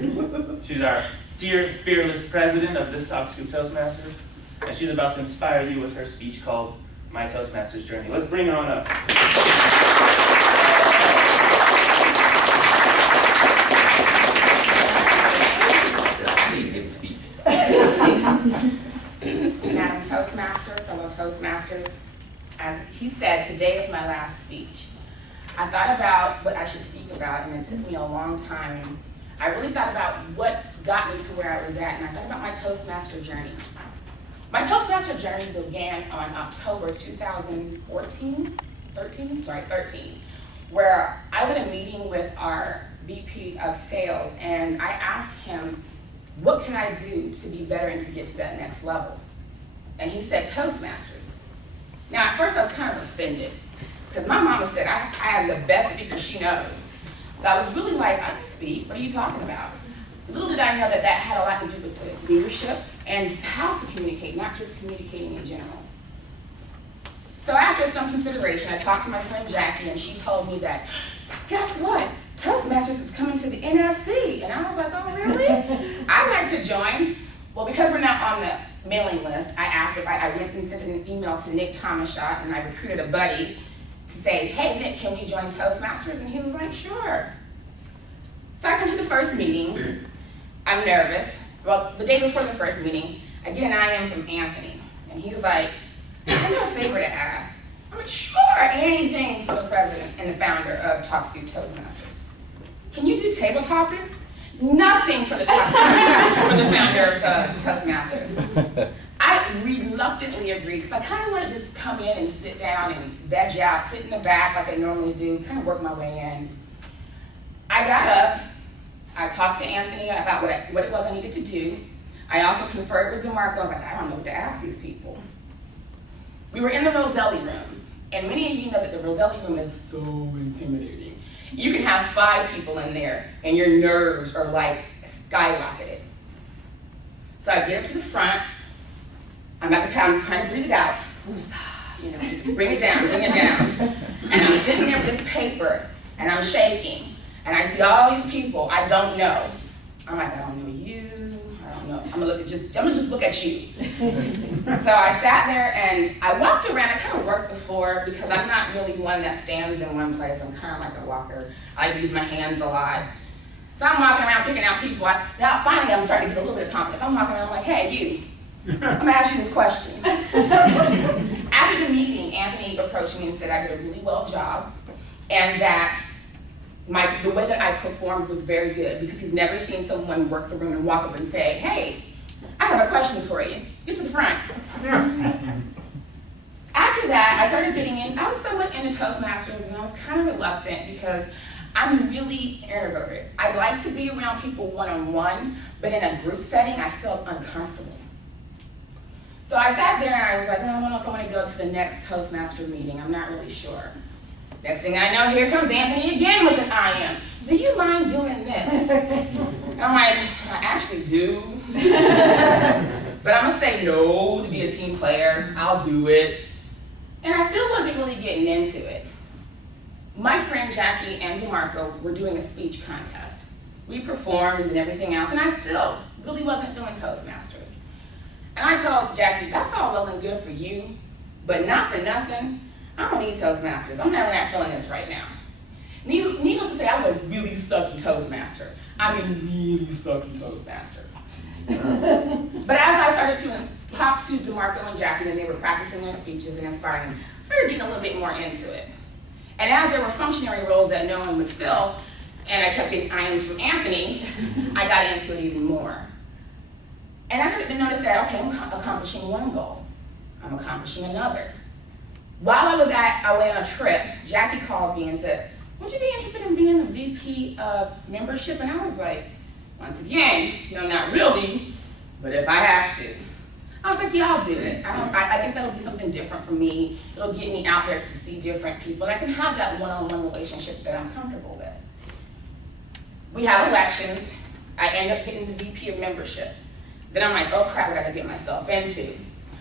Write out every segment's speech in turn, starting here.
She's our dear, fearless president of this Top Scoop Toastmasters, and she's about to inspire you with her speech called My Toastmasters Journey. Let's bring her on up. I need to give a speech. Madam Toastmaster, fellow Toastmasters, as he said, today is my last speech. I thought about what I should speak about, and it took me a long time. And I really thought about what got me to where I was at, and I thought about my Toastmaster journey. My Toastmaster journey began on October 2013, where I was in a meeting with our VP of sales, and I asked him, what can I do to be better and to get to that next level? And he said, Toastmasters. Now, at first I was kind of offended, because my mama said I am the best speaker she knows. So I was really like, I can speak, what are you talking about? Little did I know that that had a lot to do with leadership and how to communicate, not just communicating in general. So after some consideration, I talked to my friend Jackie, and she told me that, guess what? Toastmasters is coming to the NFC. And I was like, oh, really? I'd like to join. Well, because we're not on the mailing list, I asked if I went and sent an email to Nick Thomasshot, and I recruited a buddy to say, hey, Nick, can we join Toastmasters? And he was like, sure. So I come to the first meeting. I'm nervous. Well, the day before the first meeting, I get an IM from Anthony, and he's like, I got a favor to ask. I'm like, sure, anything for the president and the founder of Top Scoop Toastmasters. Can you do table topics? Nothing for the for the founder of Toastmasters. I reluctantly agreed, because I kind of wanted to just come in and sit down and veg out, sit in the back like I normally do, kind of work my way in. I got up. I talked to Anthony about what it was I needed to do. I also conferred with DeMarco. I was like, I don't know what to ask these people. We were in the Roselli room, and many of you know that the Roselli room is so intimidating. You can have 5 people in there, and your nerves are like skyrocketed. So I get up to the front. I'm trying to breathe it out. You know, just bring it down, bring it down. And I'm sitting there with this paper, and I'm shaking. And I see all these people I don't know. I'm like, I don't know you. I don't know. I'm gonna just look at you. So I sat there and I walked around. I kind of worked the floor because I'm not really one that stands in one place. I'm kind of like a walker. I use my hands a lot. So I'm walking around picking out people. Now finally I'm starting to get a little bit of confidence. I'm walking around, I'm like, hey, you. I'm gonna ask you this question. After the meeting, Anthony approached me and said I did a really well job, and that the way that I performed was very good, because he's never seen someone work the room and walk up and say, hey, I have a question for you. Get to the front. After that, I started getting in. I was somewhat into Toastmasters, and I was kind of reluctant because I'm really introverted. I like to be around people one-on-one, but in a group setting, I felt uncomfortable. So I sat there and I was like, I don't know if I want to go to the next Toastmaster meeting. I'm not really sure. Next thing I know, here comes Anthony again with an IM. Do you mind doing this? And I'm like, I actually do. But I'm gonna say no to be a team player. I'll do it. And I still wasn't really getting into it. My friend Jackie and DeMarco were doing a speech contest. We performed and everything else, and I still really wasn't feeling Toastmasters. And I told Jackie, that's all well and good for you, but not for nothing. I don't need Toastmasters. I'm not feeling this right now. Needless to say, I was a really sucky Toastmaster. I mean, really sucky Toastmaster. But as I started to talk to DeMarco and Jackie, and they were practicing their speeches and inspiring them, I started getting a little bit more into it. And as there were functionary roles that no one would fill, and I kept getting IMs from Anthony, I got into it even more. And I started to notice that, okay, I'm accomplishing one goal. I'm accomplishing another. While I was away on a trip, Jackie called me and said, would you be interested in being the VP of membership? And I was like, once again, not really, but if I have to. I was like, yeah, I'll do it. I think that'll be something different for me. It'll get me out there to see different people, and I can have that one-on-one relationship that I'm comfortable with. We have elections. I end up getting the VP of membership. Then I'm like, oh crap, what did I get myself into?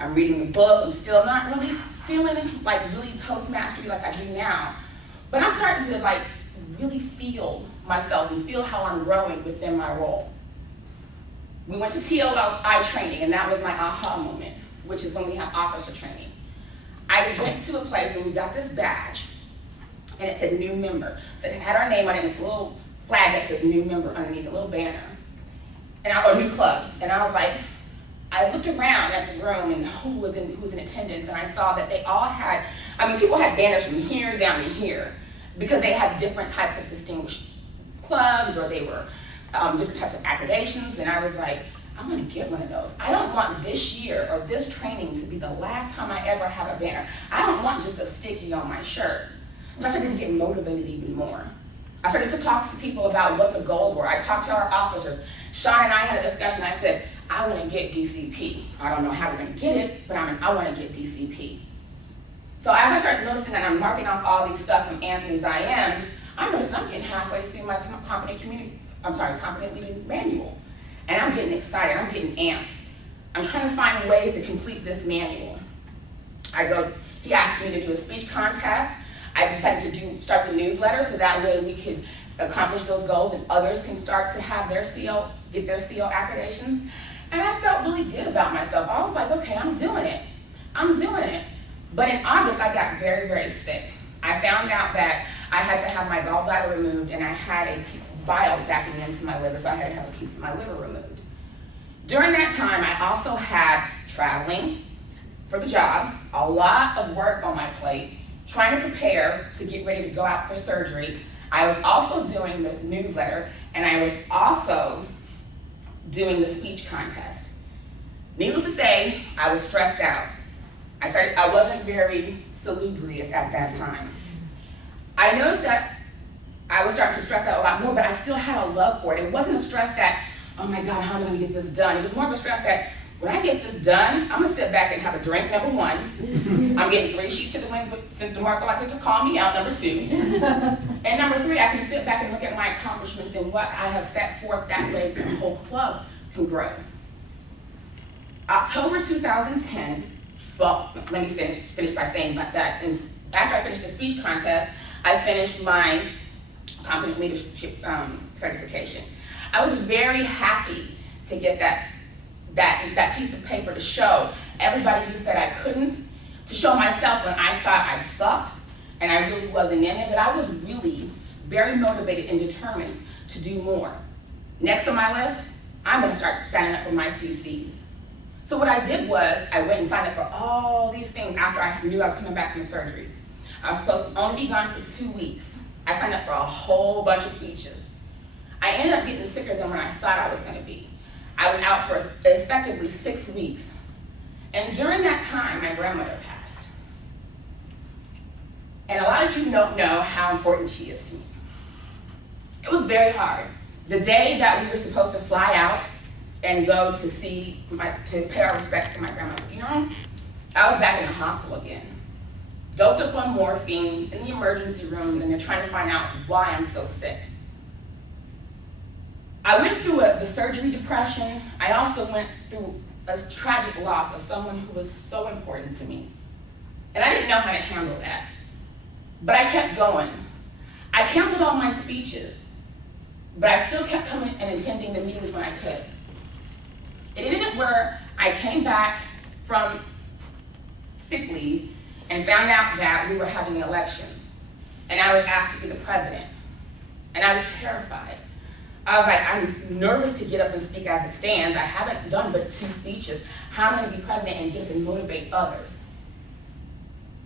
I'm reading the book. I'm still not really feeling like really Toastmastery like I do now. But I'm starting to really feel myself and feel how I'm growing within my role. We went to TLI training, and that was my aha moment, which is when we have officer training. I went to a place and we got this badge, and it said new member. So it had our name on it, and this little flag that says new member underneath, a little banner, or new club. And I was like, I looked around at the room and who was in attendance, and I saw that they all had, people had banners from here down to here, because they had different types of distinguished clubs, or they were different types of accreditations, and I was like, I'm gonna get one of those. I don't want this year or this training to be the last time I ever have a banner. I don't want just a sticky on my shirt. So I started to get motivated even more. I started to talk to people about what the goals were. I talked to our officers. Sean and I had a discussion. I said, I wanna get DCP. I don't know how we're gonna get it, but I wanna get DCP. So as I started noticing that I'm marking off all these stuff from Anthony's IMs, I noticed I'm getting halfway through my competent leader manual. And I'm getting excited, I'm getting amped. I'm trying to find ways to complete this manual. He asked me to do a speech contest. I decided to start the newsletter so that way we could accomplish those goals and others can start to have their CO, get their CO accreditations. And I felt really good about myself. I was like, okay, I'm doing it. But in August, I got very, very sick. I found out that I had to have my gallbladder removed, and I had a bile backing into my liver, so I had to have a piece of my liver removed. During that time, I also had traveling for the job, a lot of work on my plate, trying to prepare to get ready to go out for surgery. I was also doing the newsletter, and I was also doing the speech contest. Needless to say, I was stressed out. I wasn't very salubrious at that time. I noticed that I was starting to stress out a lot more, but I still had a love for it. It wasn't a stress that, oh my God, how am I gonna get this done? It was more of a stress that, when I get this done, I'm gonna sit back and have a drink, number one. I'm getting 3 sheets to the wind since DeMarco likes to call me out, number 2. And number 3, I can sit back and look at my accomplishments and what I have set forth, that way the whole club can grow. October 2010, well, let me finish by saying that after I finished the speech contest, I finished my competent leadership certification. I was very happy to get that piece of paper to show everybody who said I couldn't, to show myself when I thought I sucked and I really wasn't in it, that I was really very motivated and determined to do more. Next on my list, I'm gonna start signing up for my CCs. So what I did was, I went and signed up for all these things after I knew I was coming back from surgery. I was supposed to only be gone for 2 weeks. I signed up for a whole bunch of speeches. I ended up getting sicker than when I thought I was gonna be. I was out for effectively 6 weeks. And during that time, my grandmother passed. And a lot of you don't know how important she is to me. It was very hard. The day that we were supposed to fly out and go to pay our respects to my grandma's funeral, I was back in the hospital again. Doped up on morphine in the emergency room, and they're trying to find out why I'm so sick. I went through the surgery depression. I also went through a tragic loss of someone who was so important to me. And I didn't know how to handle that. But I kept going. I canceled all my speeches, but I still kept coming and attending the meetings when I could. It ended where I came back from sick leave and found out that we were having elections. And I was asked to be the president. And I was terrified. I was like, I'm nervous to get up and speak as it stands. I haven't done but 2 speeches. How am I gonna be president and get up and motivate others?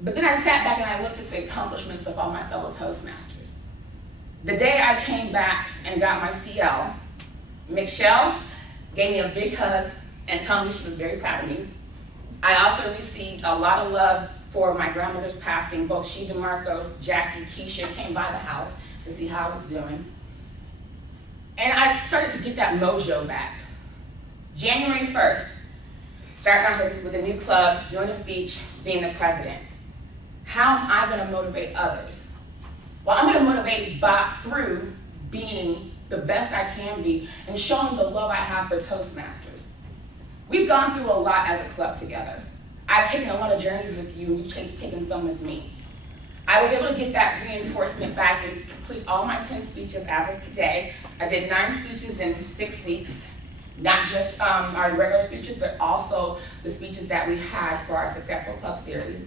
But then I sat back and I looked at the accomplishments of all my fellow Toastmasters. The day I came back and got my CL, Michelle gave me a big hug and told me she was very proud of me. I also received a lot of love for my grandmother's passing. Both she, DeMarco, Jackie, Keisha came by the house to see how I was doing. And I started to get that mojo back. January 1st, starting off with a new club, doing a speech, being the president. How am I gonna motivate others? Well, I'm gonna motivate through being the best I can be and showing the love I have for Toastmasters. We've gone through a lot as a club together. I've taken a lot of journeys with you, and you've taken some with me. I was able to get that reinforcement back and complete all my 10 speeches as of today. I did 9 speeches in 6 weeks, not just our regular speeches, but also the speeches that we had for our Successful Club series.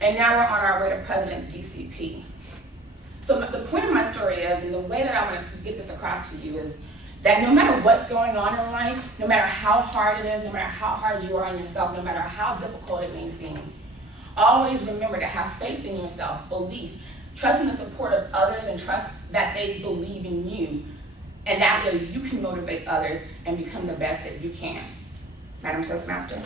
And now we're on our way to President's DCP. So the point of my story is, and the way that I want to get this across to you is, that no matter what's going on in life, no matter how hard it is, no matter how hard you are on yourself, no matter how difficult it may seem, always remember to have faith in yourself, belief, trust in the support of others, and trust that they believe in you. And that way you can motivate others and become the best that you can. Madam Toastmaster.